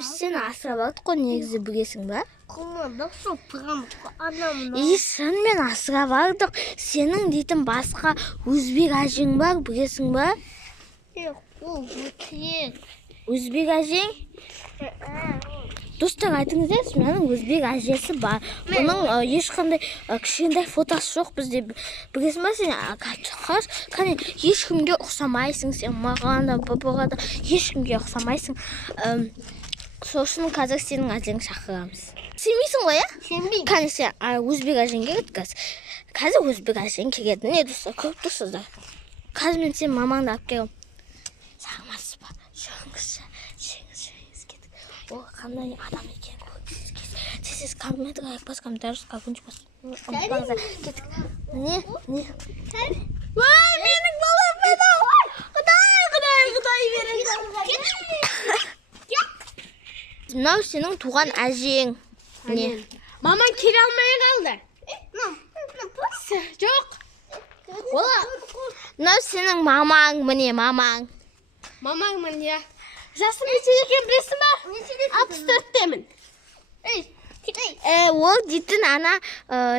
біз сені асырап алдық қой, негізі білесің ба? Шынымен асырап алдық. Сенің дейтін басқа өзбек әжең бар, білесің ба? Өзбек әжең? Достар, айтыңыздаршы, менің өзбек әжесі бар. Оның ешқандай кішкентай фотосы жоқ бізде. Білесің ба сен? Қане, ешкімге ұқсамайсың сен, маған да, бабаға да ешкімге ұқсамайсың. Сосын қазір сенің әжеңді шақырамыз. Сенбейсің ғой, иә? Сенбеймін. Қане сен өзбек әжең келеді қазір. Қазір өзбек әжең келеді. Не достар, көп тұрсыздар. Қазір мен сен мамаңды алып келемін. Сағынасыз ба? Жүріңізші. Ол қандай адам екен көріңіз. Сіз комментарий басқам дәріс қағыншы бас. Кеттік. Не? Ой, менің балам педал. Құдай береді. Мынау сенің туған әжең. Не? Маман келе алмай қалды. Жоқ. Мынау сенің мамаң, міне мамаң. Мамаң міне. Жасым неше екен білесің ба? 64-темін. Ол дейтін ана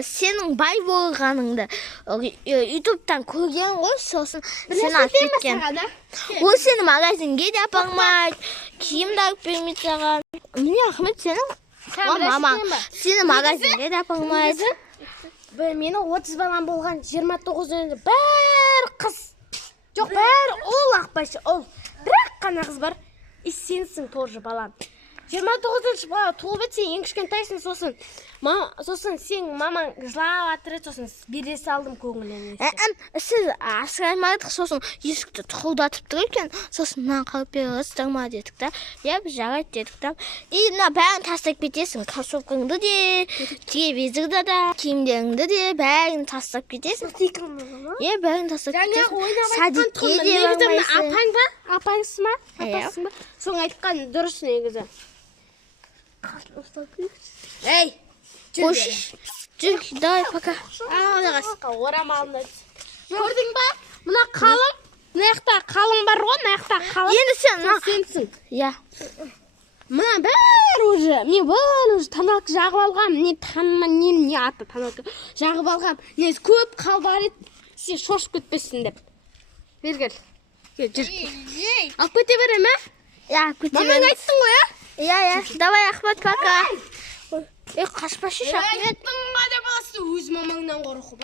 сенің бай болғаныңды ютубтан көрген ғой, сосын сені алып кеткен. Ол сені магазинге де апармайды, киім де алып бермейді саған. Міне Ахмет сенің мамаң. Сені магазинге де апармайды. Менің 30 балам болған 29-інде бәрі қыз. Жоқ, бәрі ол ақбайшы, ол. Бірақ қана қыз бар. Сенсің тоже балам. 29-інші бала туылып етсен ең кішкентайсың, сосын сен мамаң жылап атыр еді, сосын бере салдым көңіліне. Сіз асыраймадық, сосын есікті тұқылдатып тұр екен, сосын мынаны қалып беріңіздер ма дедік та. Иә, біз жарайды дедік та. Мына бәрін тастап кетесің, кроссовкаңды де, телевизорды да, киімдеріңді де, бәрін тастап кетесің. Иә, бәрін тастап кетесің. Садикке де бармайсың. Апаң ба? Апаңсың ба? Апасың ба? Соң айтқан дұрыс негізі. Эй, Қош, жүр, давай, пока. Орамалына көрдің ба? Мына қалың, мына жақта қалың бар ғой, мына жақта қалың. Енді сен сенсің. Иә. Мына бәрі уже, мен бәрі уже таналқы жағып алғам. Не таныман, не аты таналқы жағып алғам. Не көп қал бар еді, сен шошып кетпесін деп. Бергел. Жүр. Алып кете берем, ә? Иә, көте берем. Мамаң айттың ғой, ә? Иә, давай, Ахмет, пока. Қашпашы шақ. Айттың ба деп аласы өз мамаңнан қорқып, ә?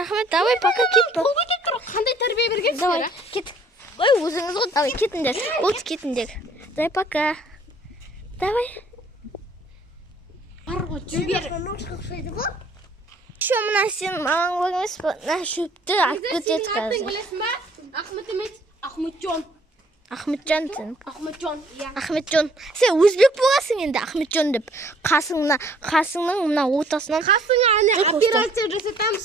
Ахмет, давай, пока, кет. Қандай тәрбие бергенсіңдер, Давай, ә? кет. Ой, өзіңіз ғой, давай, кетіңдер. Болды, кетіңдер. Давай, пока. Давай. Бар ғой, жүгер. Шо, мына сен мамаң бар емес па? Мына шөпті алып кетеді қазір. Білесің ба? Ахмет емес, Ахметжон. Ахметжан сен. Ахметжон, иә. Ахметжон. Сен өзбек боласың енді, Ахметжон деп. Қасыңның мына ортасынан. Қасыңа ана операция жасатамыз.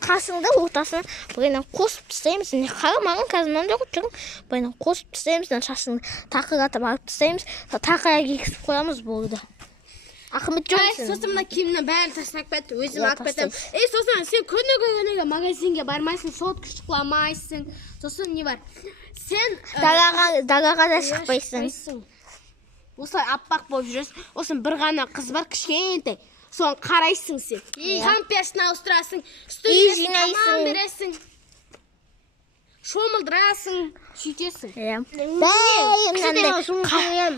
Қасыңды ортасынан бірінен қосып тастаймыз. Қара маған қазір мынандай жүр. Бірінен қосып тастаймыз, шашыңды тақыратып алып тастаймыз. Тақыра кигізіп қоямыз болды. Ахметжон сен. Сосын мына киімнің бәрін тастап кетті, өзім алып кетемін. Сосын сен күніге магазинге бармайсың, сот күштіқламайсың. Сосын не бар? Сен Дағаға да шықпайсың. Осылай аппақ болып жүресің. Осын бір ғана қыз бар, кішкентай. Соны қарайсың сен. Қампиясын ауыстырасың, студиясын тамам бересің. Шомылдырасың, сөйтесің.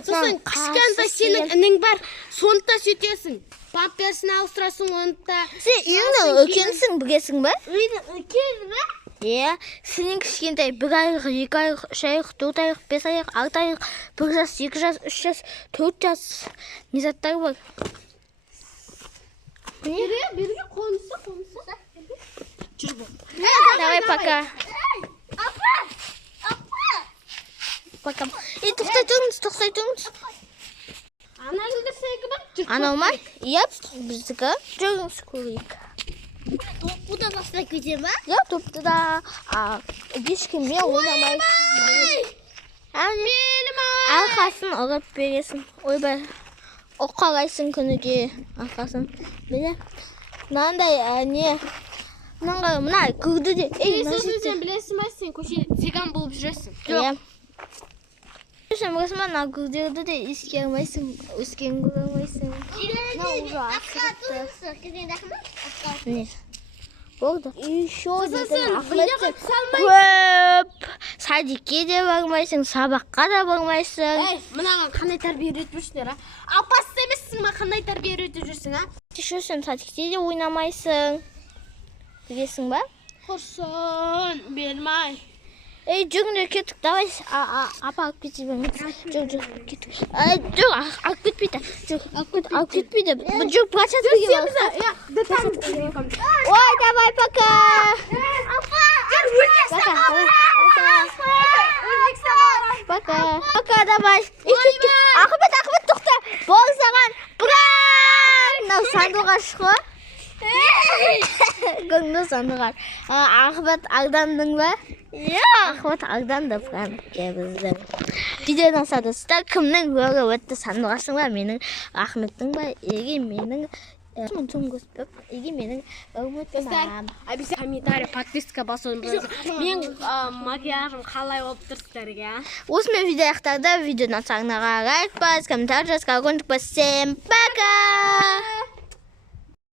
Сосын кішкентай сенің інің бар, соны да сөйтесің. Памперсін ауыстырасың, оны да. Сен үйіңнің үлкенсің, білесің ба? Үлкен ба? Иә, сенің кішкентай 1 айлық, 2 айлық, 3 айлық, 4 айлық, 5 айлық, 6 айлық, 1 жас, 2 жас, 3 жас, 4 жас не заттар бар. Берге қонысы. Жүр бұл. Давай, пока. Пока. Тоқтай тұрыңыз. Анаңызды сәйкі ба? Анау ма? Иә, біздікі. Жүріңіз көрейік. Топты да басына көте ма? Иә, топты да ешкіммен ойнамайсың. Арқасын ұрып бересің. Ойбай, оқалайсың күніге арқасын. Біле? Мынандай не? Мына көрді де. Сосын сен білесің ба, сен көшеде циган болып жүресің. Иә. Өшін мұғысыма на күлдерді де еске алмайсың, өскен көре алмайсың. Не? Болды. Еще дейтін Ахметті көп. Садикке де бармайсың, сабаққа да бармайсың. Ей, мынаған қандай тәрбие үйретіп жүрсіңдер, а? Апасы емессің ма, қандай тәрбие үйретіп жүрсің, а? Үшірсің, садикте де ойнамайсың. Білесің ба? Құрсын, бермай. Ей, жүріңдер кеттік, давай. Апа алып кетейін. Жүр, кеттік. Жүр, алып кетпейді. Алып кетпейді. Жүр, площадкаға барып. Ой, давай, пока. Пока. Пока, давай. Ахмет, тоқта. Бол саған. Бран! Мынау сандуғаш қой. Көңді сандуғаш. Ахмет алдандың ба? Ахмет алданды Франкке біздің. Видеодан садысыздар, кімнің өрі өтті сандуғаштың ба? Менің Ахметтің ба? Еге менің Достар, обязательно комментарий, подписка басуын біліңіздер. Мен макияжым қалай болып тұрсыздарга? Осымен видео аяқталды. Видеодан соңына лайк бас, комментарий жазға. Всем пока!